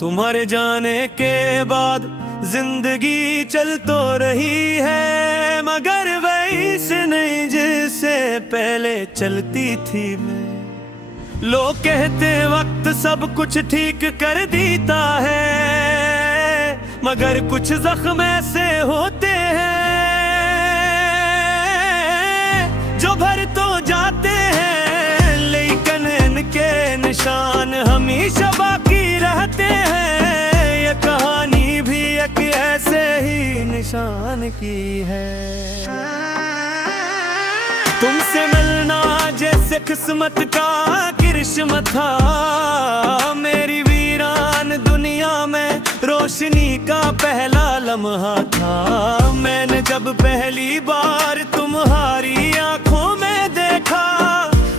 तुम्हारे जाने के बाद जिंदगी चल तो रही है, मगर वैसे नहीं जैसे पहले चलती थी मैं। लोग कहते वक्त सब कुछ ठीक कर देता है, मगर कुछ जख्म ऐसे होते हैं जो भर तो जाते हैं, लेकिन इनके निशान हमेशा बाकी रहते हैं। ये कहानी भी एक ऐसे ही निशान की है। तुमसे मिलना जैसे किस्मत का करिश्मा था, मेरी वीरान दुनिया में रोशनी का पहला लम्हा था। मैंने जब पहली बार तुम्हारी आंखों में देखा,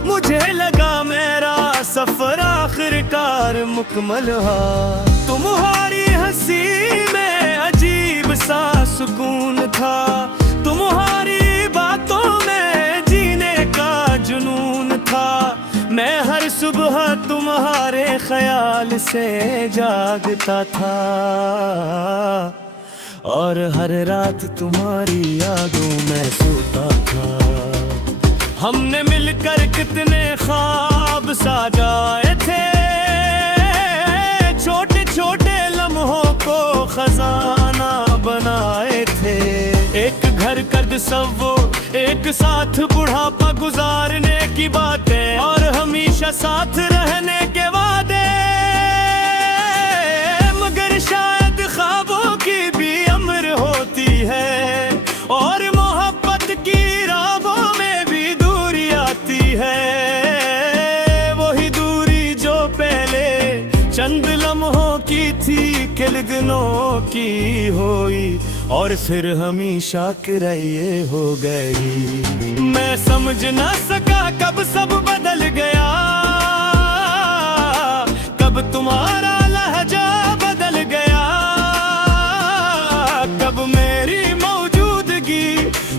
मुझे लगा मेरा सफर आखिरकार मुकम्मल हुआ। तुम्हारी हंसी में अजीब सा सुकून था, तुम्हारी बातों में जीने का जुनून था। मैं हर सुबह तुम्हारे ख्याल से जागता था, और हर रात तुम्हारी यादों में सोता था। हमने मिलकर कितने ख्वाब सजाए थे, छोटे छोटे लम्हों को खजाना बनाए थे। एक घर का तस्वुर, एक साथ बुढ़ापा गुजारने की बातें, और हमेशा साथ रहने के वादे। मगर शायद ख्वाबों की भी उम्र होती है, और मोहब्बत की राहों में भी दूरी आती है। वही दूरी जो पहले चंद लम्हों की थी, किलगनों की हुई, और फिर हमेशा किराए हो गई। मैं समझ ना सका कब सब बदल गया, कब तुम्हारा लहजा बदल गया, कब मेरी मौजूदगी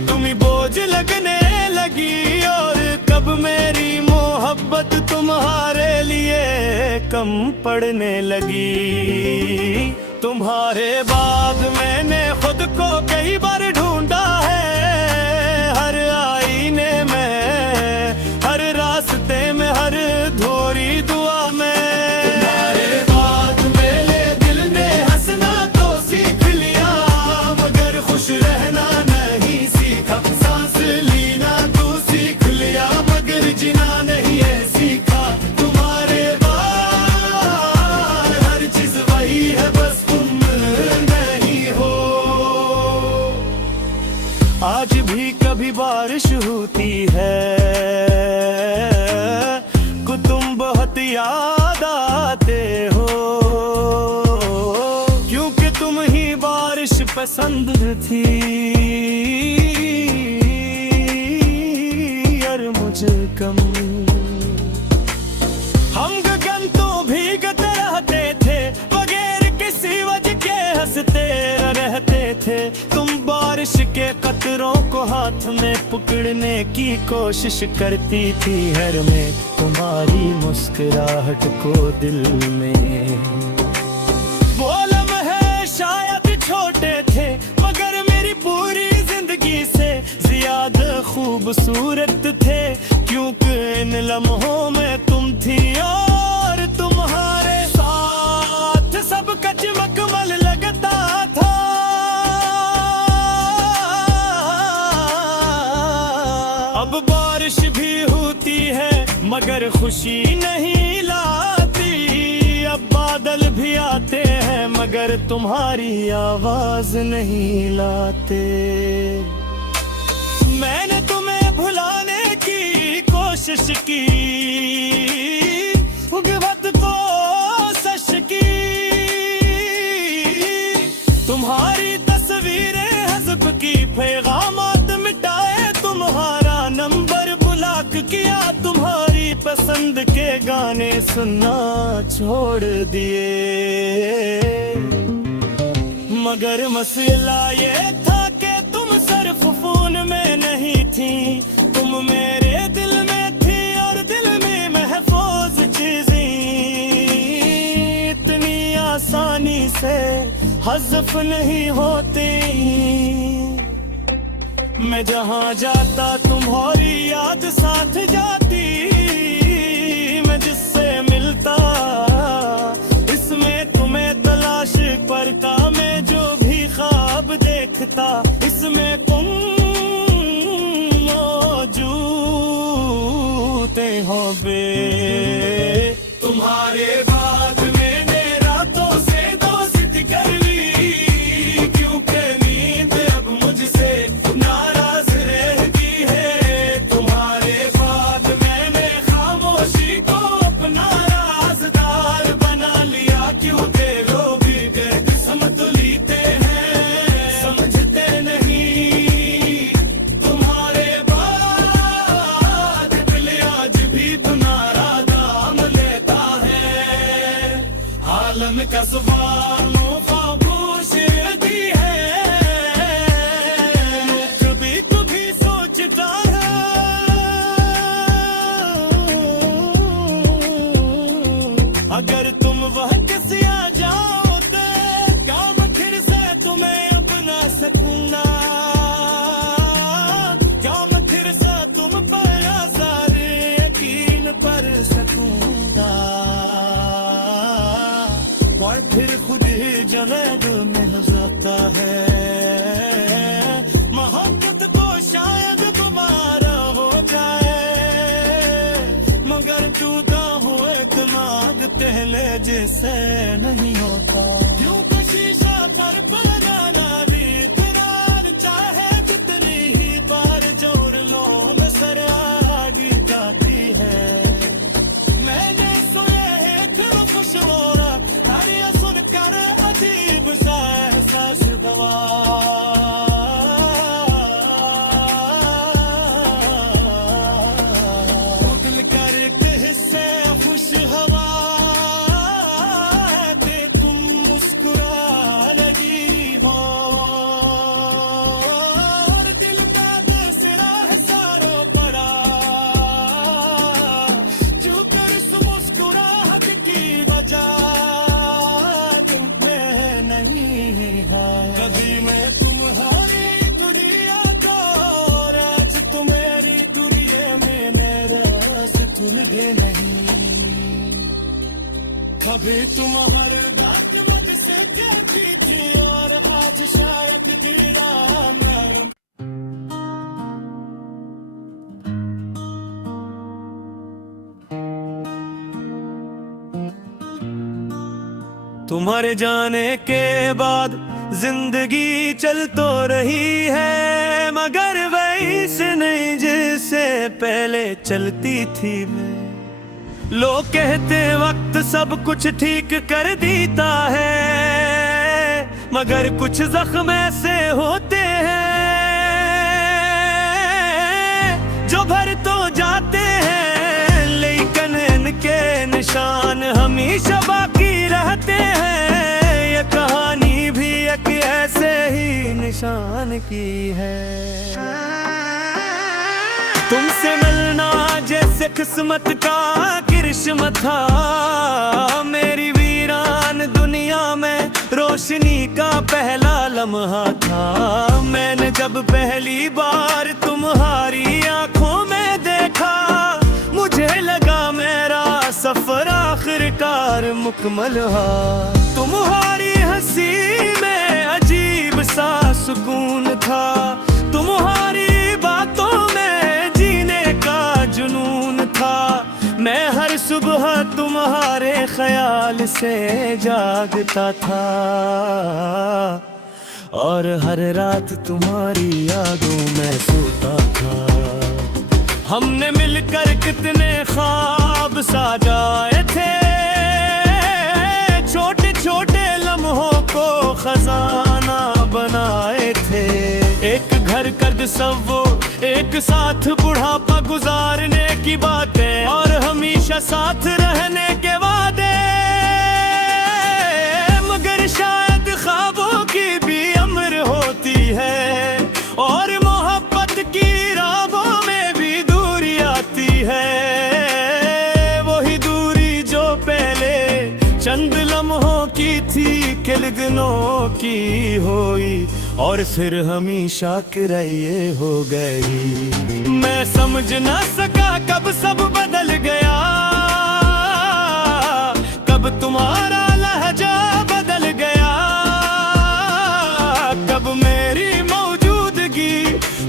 तुम्हें बोझ लगने लगी, और कब मेरी मोहब्बत तुम्हारे लिए कम पड़ने लगी। तुम्हारे बाद मैंने खुद को कई बार ढूंढा है, हर आईने में, हर रास्ते में, हर धोरी दुआ में। तुम्हारे बाद मेरे दिल ने हंसना तो सीख लिया, मगर खुश रहना नहीं सीखा। सांस लेना तो सीख लिया, मगर जीना नहीं है सीखा। तुम्हारे बाद हर चीज वही है, बस आज भी कभी बारिश होती है, को तुम बहुत याद आते हो, क्योंकि तुम ही बारिश पसंद थी। और मुझे कम हम गगन तो भीगते रहते थे, बगैर किसी वजह के हंसते रहते थे। तुम बारिश के कतरों को हाथ में पकड़ने की कोशिश करती थी, हर में तुम्हारी मुस्कुराहट को दिल में। वो लम्हे शायद छोटे थे, मगर मेरी पूरी जिंदगी से ज्यादा खूबसूरत थे, क्योंकि इन लम्हों में तुम थी, और तुम्हारे साथ सब कुछ मुकम्मल लगता था। अब बारिश भी होती है, मगर खुशी नहीं लाती। अब बादल भी आते हैं, मगर तुम्हारी आवाज नहीं लाते। मैंने तुम्हें भुलाने की कोशिश की, बहुत कोशिश की। तुम्हारी तस्वीरें हज़फ की, पैगामात मिटाए, तुम्हारा नंबर ब्लॉक किया, तुम्हारी पसंद के गाने सुनना छोड़ दिए। मगर मसला ये था कि तुम सिर्फ फोन में नहीं थी, तुम मेरे दिल में थी, और दिल में महफूज चीजें। इतनी आसान वसफ नहीं होती। मैं जहाँ जाता तुम्हारी याद साथ जाती, मैं जिससे मिलता इसमें तुम्हें तलाश करता, मैं जो भी ख्वाब देखता इसमें तुम मौजूद हो बे। तुम्हारे बाद मैंने रातों से दोस्ती कर ली, क्योंकि नींद अब मुझसे नाराज रहती है। तुम्हारे बाद मैंने खामोशी को अपना राज़दार बना लिया, क्योंकि लोग किस्मत लेते हैं समझते नहीं। तुम्हारे बाद दिल आज भी तुम्हारा दाम लेता है। आलम का सुबानों खामोश रहती है, कभी कभी सोचता है अगर तुम वह किसी आ जाओते, क्या मैं फिर से तुम्हें अपना सकूंगा? क्या मैं फिर से तुम पर सारे यकीन पर सकूंगा? और फिर खुद ही जगह मिल जाता है। मोहब्बत तो शायद तुम्हारा हो जाए, मगर टूटा हो एतमाद पहले जैसे नहीं होता। यूं तो शीशा पर बनाना भी करार, चाहे कितनी ही बार जोर लो नजर आगे जाती है। मैंने सुने है फिर खुश हो रहा, ये सुनकर अजीब सा एहसास दवा। दिल कर एक हिस्से खुश हवा थे, तुम मुस्कुरा लगी हो। और दिल का दूसरा हिसारो पड़ा, जो कर उस मुस्कुराहट की वजह कभी मैं तुम्हारी दुनिया को, और आज तुम्हारी दुनिया में मेरा तुल गए नहीं। कभी तुम हर बात मुझसे कहती थी, और आज शायद गिरा मैं। तुम्हारे जाने के बाद जिंदगी चल तो रही है, मगर वैसे नहीं जैसे पहले चलती थी। मैं लोग कहते वक्त सब कुछ ठीक कर देता है, मगर कुछ जख्म ऐसे होते हैं जो भर तो जाते हैं, लेकिन इनके निशान हमेशा बाकी रहते हैं। ये कहानी भी एक ऐसे ही निशान की है। तुमसे मिलना जैसे किस्मत का किस्मत था, मेरी वीरान दुनिया में रोशनी का पहला लम्हा था। मैंने जब पहली बार तुम्हारी आंखों में देखा, मुझे लगा मेरा सफर आखिरकार मुकम्मल हुआ। तुम्हारी हंसी में अजीब सा सुकून था, तुम्हारी बातों में जीने का जुनून था। मैं हर सुबह तुम्हारे ख्याल से जागता था, और हर रात तुम्हारी यादों में सोता था। हमने मिलकर कितने ख्वाब सजाए थे, छोटे छोटे लम्हों को खजाना बनाए थे। एक घर का तसव्वुर, एक साथ बुढ़ापा गुजारने की बातें, और हमेशा साथ रहने के वादे। मगर शायद ख्वाबों की भी अमर होती है, और मोहब्बत की राहों में भी दूरी आती है। वही दूरी जो पहले चंद लम्हों की थी, खिल सगनों की होई और फिर हमेशा किराए हो गई। मैं समझ ना सका कब सब बदल गया, कब तुम्हारा लहजा बदल गया, कब मेरी मौजूदगी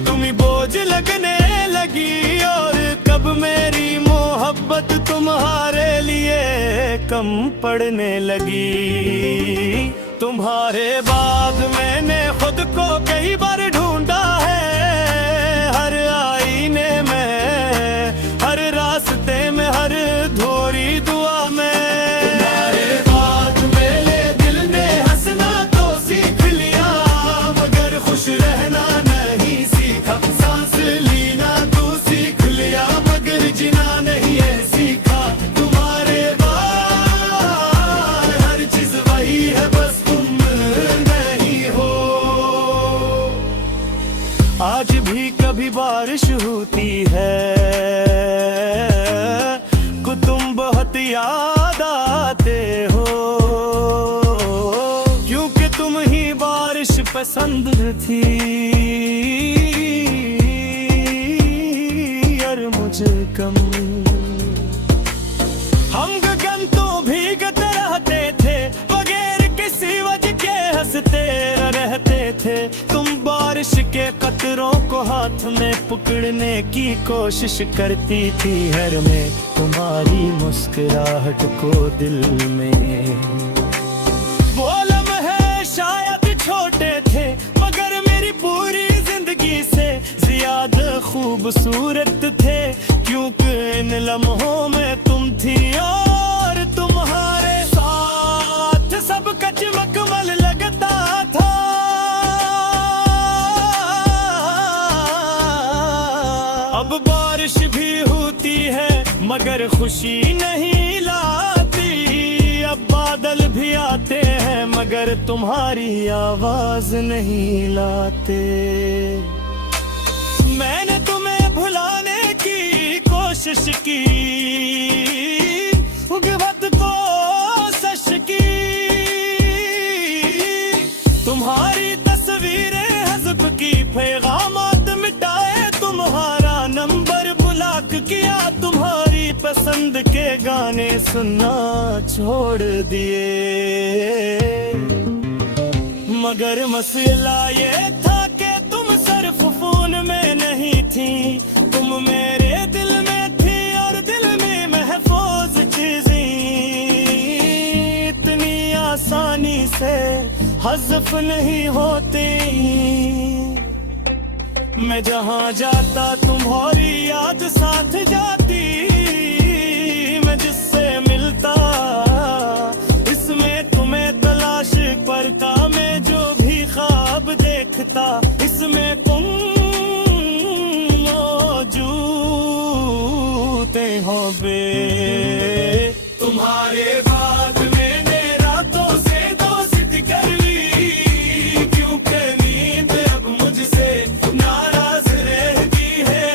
तुम्हें बोझ लगने लगी, और कब मेरी मोहब्बत तुम्हारे लिए कम पड़ने लगी। तुम्हारे बाद मैंने खुद को कई बार ढूंढा है, हर आईने में, हर रास्ते में, हर धोरी दुआ में। तुम्हारे बाद मेरे दिल ने हंसना तो सीख लिया, मगर खुश रहना नहीं सीखा। सांस लेना तो सीख लिया, मगर जीना नहीं है सीखा। तुम्हारे बाद हर चीज वही है, बस तुम नहीं हो। आज भी कभी बारिश होती है, को तुम बहुत याद आते हो, क्योंकि तुम ही बारिश पसंद थी और मुझे कम। हम गगन तो भीगते रहते थे, बगैर किसी वजह के हंसते रहते थे। तुम बारिश के कतरों को हाथ में पकड़ने की कोशिश करती थी, हर में तुम्हारी मुस्कुराहट को दिल में। वो लम्हे शायद छोटे थे, मगर मेरी पूरी जिंदगी से ज्यादा खूबसूरत थे, क्योंकि इन लम्हों में तुम थी और तुम्हारे साथ सब कुछ मकमल लगता था। अब बारिश भी होती है मगर खुशी नहीं लाती, अब बादल भी आते हैं मगर तुम्हारी आवाज नहीं लाते। मैंने तुम्हें भुलाने की कोशिश की, बहुत कोशिश की, तुम्हारी तस्वीरें हज़्फ की, पैगामात मिटाए, तुम्हारा नंबर ब्लॉक किया, तुम्हारी पसंद के गाने सुनना छोड़ दिए। मगर मसला ये था कि तुम सिर्फ फोन में नहीं थी, तुम मेरे दिल में थी और दिल में महफूज चीजें इतनी आसानी से हज़्फ नहीं होती। मैं जहाँ जाता तुम्हारी याद साथ जाती, मैं जिससे मिलता इसमें तुम्हें तलाश करता, मैं जो भी ख्वाब देखता इसमें तुम मौजूद हो बे। तुम्हारे बाद मैंने रातों से दोस्ती कर ली, क्योंकि नींद अब मुझसे नाराज रहती है।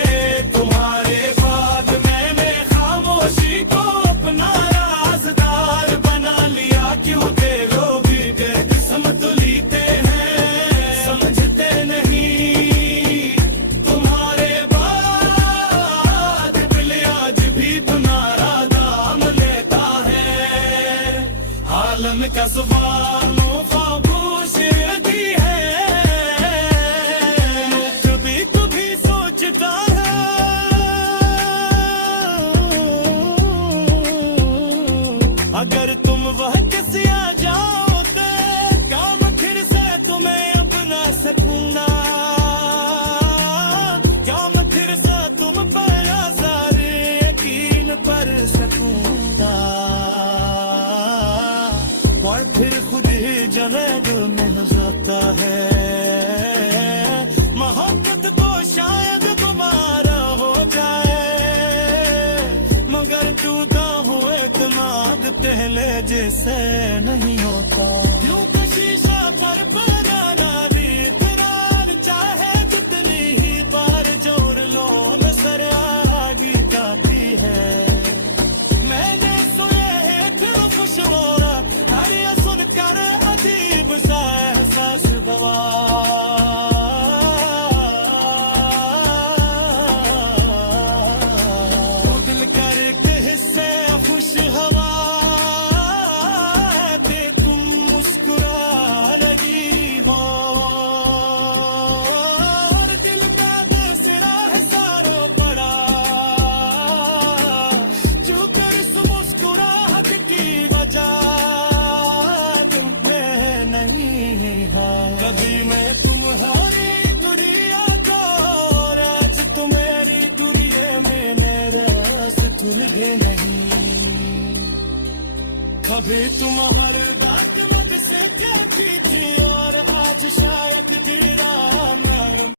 तुम्हारे बाद मैंने खामोशी को अपना राज़दार बना लिया, क्यों दे लोग किस्मत लीते हैं समझते नहीं। तुम्हारे बाद दिल आज भी तुम्हारा दाम लेता है, आलम का सुबानो खामोश रहती है। कभी कभी सोचता है अगर तुम वह किसी आ जाओते, क्या मैं फिर से तुम्हें अपना सकूंगा, क्या मैं फिर से तुम पर सारे यकीन कर सकूंगा, और फिर खुद ही जगह मिल जाता है। मोहब्बत तो शायद दोबारा हो जाए, मगर टूटा हुआ दिमाग पहले जैसे नहीं होता। क्योंकि शीशा पर बनाना भी दरार चाहे जितनी ही बार जोड़ लो, नजर आगे जाती है। मैंने सुने है दिल खुश हो रहा, हर ये सुनकर अजीब कभी तुम हर बात मुझसे देखी थी और आज शायद गिरा